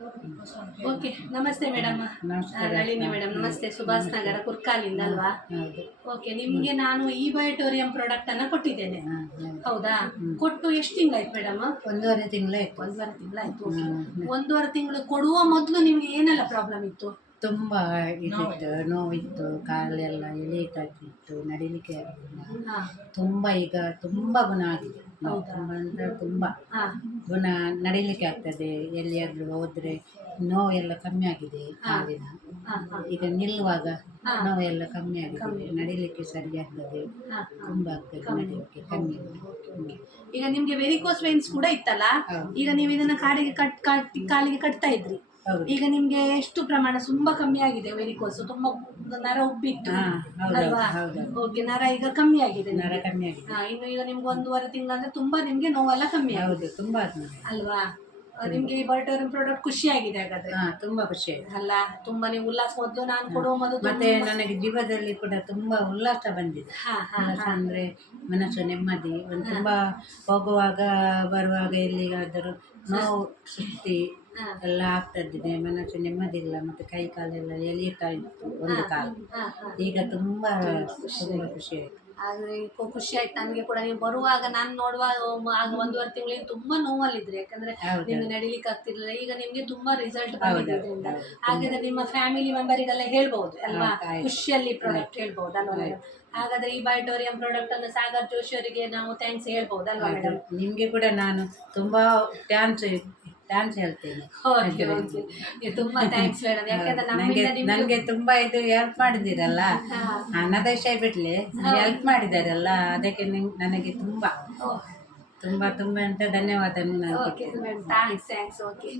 Okay, ನಮಸ್ತೆ madam. ನಮಸ್ಕಾರ. Nalini madam, ನಮಸ್ತೆ. ಸುಭಾಷ್ ನಗರ ಕುರ್ಕಾಲಿಂದ ಅಲ್ವಾ? ಹೌದು. ಓಕೆ, ನಿಮಗೆ ನಾನು ಈ ಬಯೋಟೋರಿಯಂ ಪ್ರಾಡಕ್ಟ್ ಅನ್ನ ಕೊಟ್ಟಿದ್ದೇನೆ, ಹೌದು. ಹೌದಾ? ಕೊಟ್ಟು ಎಷ್ಟು ತಿಂಗಳಾಯ್ತು ಮೇಡಮ್? 1.5 ತಿಂಗಳಾಯ್ತು. 1.5 ತಿಂಗಳಾಯ್ತು. ಓಕೆ, 1.5 ತಿಂಗಳು ಕೊಡುವ ಮೊದಲು ನಿಮ್ಗೆ ಏನೆಲ್ಲ ಪ್ರಾಬ್ಲಮ್ ಇತ್ತು? ತುಂಬ ಇದಿತ್ತು, ನೋವಿತ್ತು, ಕಾಲೆಲ್ಲ ಎಳೀತಾಗ್ತಿತ್ತು, ನಡಿಲಿಕ್ಕೆ ಆಗಲಿಲ್ಲ. ಹಾ, ತುಂಬ ಈಗ ತುಂಬ ಗುಣ ಆಗಿದೆ. ಹೌದಾ? ತುಂಬ ಅಂದರೆ ತುಂಬ ಹಾ, ಗುಣ, ನಡಿಲಿಕ್ಕೆ ಆಗ್ತದೆ. ಎಲ್ಲಿಯಾದರೂ ಹೋದರೆ ನೋವೆಲ್ಲ ಕಮ್ಮಿ ಆಗಿದೆ ಕಾಲಿನ. ಹಾ, ಹಾ, ಈಗ ನಿಲ್ಲುವಾಗ ಹಾ. ನೋವೆಲ್ಲ ಕಮ್ಮಿ ಆಗಿದೆ, ನಡಿಲಿಕ್ಕೆ ಸರಿ ಆಗ್ತದೆ. ಹಾ, ತುಂಬ ಆಗ್ತದೆ ನಡಿಲಿಕ್ಕೆ, ಕಮ್ಮಿ ಆಗಿದೆ. ಈಗ ನಿಮ್ಗೆ ವೆರಿಕೋಸ್ ವೇನ್ಸ್ ಕೂಡ ಇತ್ತಲ್ಲ? ಹೌದು. ಈಗ ನೀವು ಇದನ್ನ ಕಾಲಿಗೆ ಕಟ್ತಾ ಇದ್ರಿ. ಹೌದು. ಈಗ ನಿಮ್ಗೆ ಎಷ್ಟು ಪ್ರಮಾಣ ತುಂಬಾ ಕಮ್ಮಿ ಆಗಿದೆ? ವೆರಿಕೋಸ್ ತುಂಬಾ ನರ ಉಬ್ಬಿತ್ತು ಹಾ, ಹೌದು, ಅಲ್ವಾ? ಹೌದು. ಓಕೆ, ನರ ಈಗ ಕಮ್ಮಿ ಆಗಿದೆ ನರ ನಿಮ್ಗೆ. ಕಮ್ಮಿ ಆಗಿದೆ. ಇನ್ನು ಈಗ ನಿಮ್ಗೆ 1.5 ತಿಂಗಳು ಅಂದ್ರೆ ತುಂಬಾ ನಿಮ್ಗೆ ನೋವೆಲ್ಲ ಕಮ್ಮಿ ಆಗಿದೆ ಹೌದು, ತುಂಬ ಆಗಿದೆ. ಅಲ್ವಾ? ನಿಮ್ಗೆ ಈ ಬಯೋಟೋರಿಯಂ ಪ್ರಾಡಕ್ಟ್ ಖುಷಿ ಆಗಿದೆ ಹಾಗಾದ್ರೆ? ಹಾ, ತುಂಬ ಖುಷಿ ಆಯ್ತು. ಅಲ್ಲ, ತುಂಬಾ ನೀವು ಉಲ್ಲಾಸ. ಮೊದಲು ನಾನು ಕೊಡುವ ಮೊದಲು ಮತ್ತೆ ನನಗೆ ಜೀವದಲ್ಲಿ ಕೂಡ ತುಂಬ ಉಲ್ಲಾಸ ಬಂದಿದೆ. ಹಾ, ಹಾ, ಉಲ್ಲಾಸ ಹಾ. ಅಂದರೆ ಮನಸ್ಸು ನೆಮ್ಮದಿ. ಒಂದು ತುಂಬ ಹೋಗುವಾಗ ಬರುವಾಗ ಎಲ್ಲಿಗಾದರೂ ನೋವು ಸುತ್ತಿ ಹಾ, ಎಲ್ಲ ಆಗ್ತದೆ, ಮನಸ್ಸು ನೆಮ್ಮದಿ ಇಲ್ಲ. ಮತ್ತು ಕೈ ಕಾಲೆಲ್ಲ ಎಳೀತಾ ಇತ್ತು ಒಂದು ಕಾಲು. ಹಾ, ಹಾ. ಈಗ ತುಂಬ ಖುಷಿ ಆಯಿತು. ಆದ್ರೆ ಖುಷಿ ಆಯ್ತು ನನಗೆ ಕೂಡ. ನೀವು ಬರುವಾಗ ನಾನು ನೋಡುವಾಗ ಆಗ 1.5 ತಿಂಗಳಿಗೆ ತುಂಬಾ ನೋವಲ್ಲಿದ್ರಿ, ಯಾಕಂದ್ರೆ ಹೌದು. ನಿಮ್ಗೆ ನಡಿಲಿಕ್ಕೆ ಆಗ್ತಿರ್ಲಿಲ್ಲ. ಈಗ ನಿಮ್ಗೆ ತುಂಬಾ ರಿಸಲ್ಟ್ ಹೌದು, ಬಂದಿದ್ದರಿಂದ ಹೌದು. ಹಾಗಾದ್ರೆ ನಿಮ್ಮ ಫ್ಯಾಮಿಲಿ ಮೆಂಬರಿಗೆಲ್ಲ ಹೇಳ್ಬಹುದು ಅಲ್ವಾ? ಆಯ್ತು. ಖುಷಿಯಲ್ಲಿ ಪ್ರಾಡಕ್ಟ್ ಹೇಳ್ಬಹುದು ಅಲ್ವಾ ಮೇಡಮ್? ಆಯ್ತು. ಹಾಗಾದ್ರೆ ಈ ಬಯೋಟೋರಿಯಂ ಪ್ರಾಡಕ್ಟ್ ಅನ್ನು ಸಾಗರ್ ಜೋಶಿ ಅವರಿಗೆ ನಾವು ಥ್ಯಾಂಕ್ಸ್ ಹೇಳ್ಬಹುದಲ್ವಾ ಮೇಡಮ್? ನಿಮಗೆ ಕೂಡ ನಾನು ತುಂಬ ಥ್ಯಾಂಕ್ಸ್ ಹೇಳ್ತೇನೆ. ಓಕೆ, ಓಕೆ, ತುಂಬಾ ಥ್ಯಾಂಕ್ಸ್ ಮೇಡಮ್. ಯಾಕಂದ್ರೆ ನಮ್ಮಿಂದ ನಿಮ್ಗೆ ನನಗೆ ತುಂಬ ಇದು ಹೆಲ್ಪ್ ಮಾಡಿದ್ದೀರಲ್ಲ, ಹಣದ ವಿಷಯ ಬಿಡಲಿ, ಹೆಲ್ಪ್ ಮಾಡಿದ್ದಾರಲ್ಲ, ಅದಕ್ಕೆ ನನಗೆ ತುಂಬ ತುಂಬ ತುಂಬ ಅಂತ ಧನ್ಯವಾದ. Okay madam, thanks. ಓಕೆ.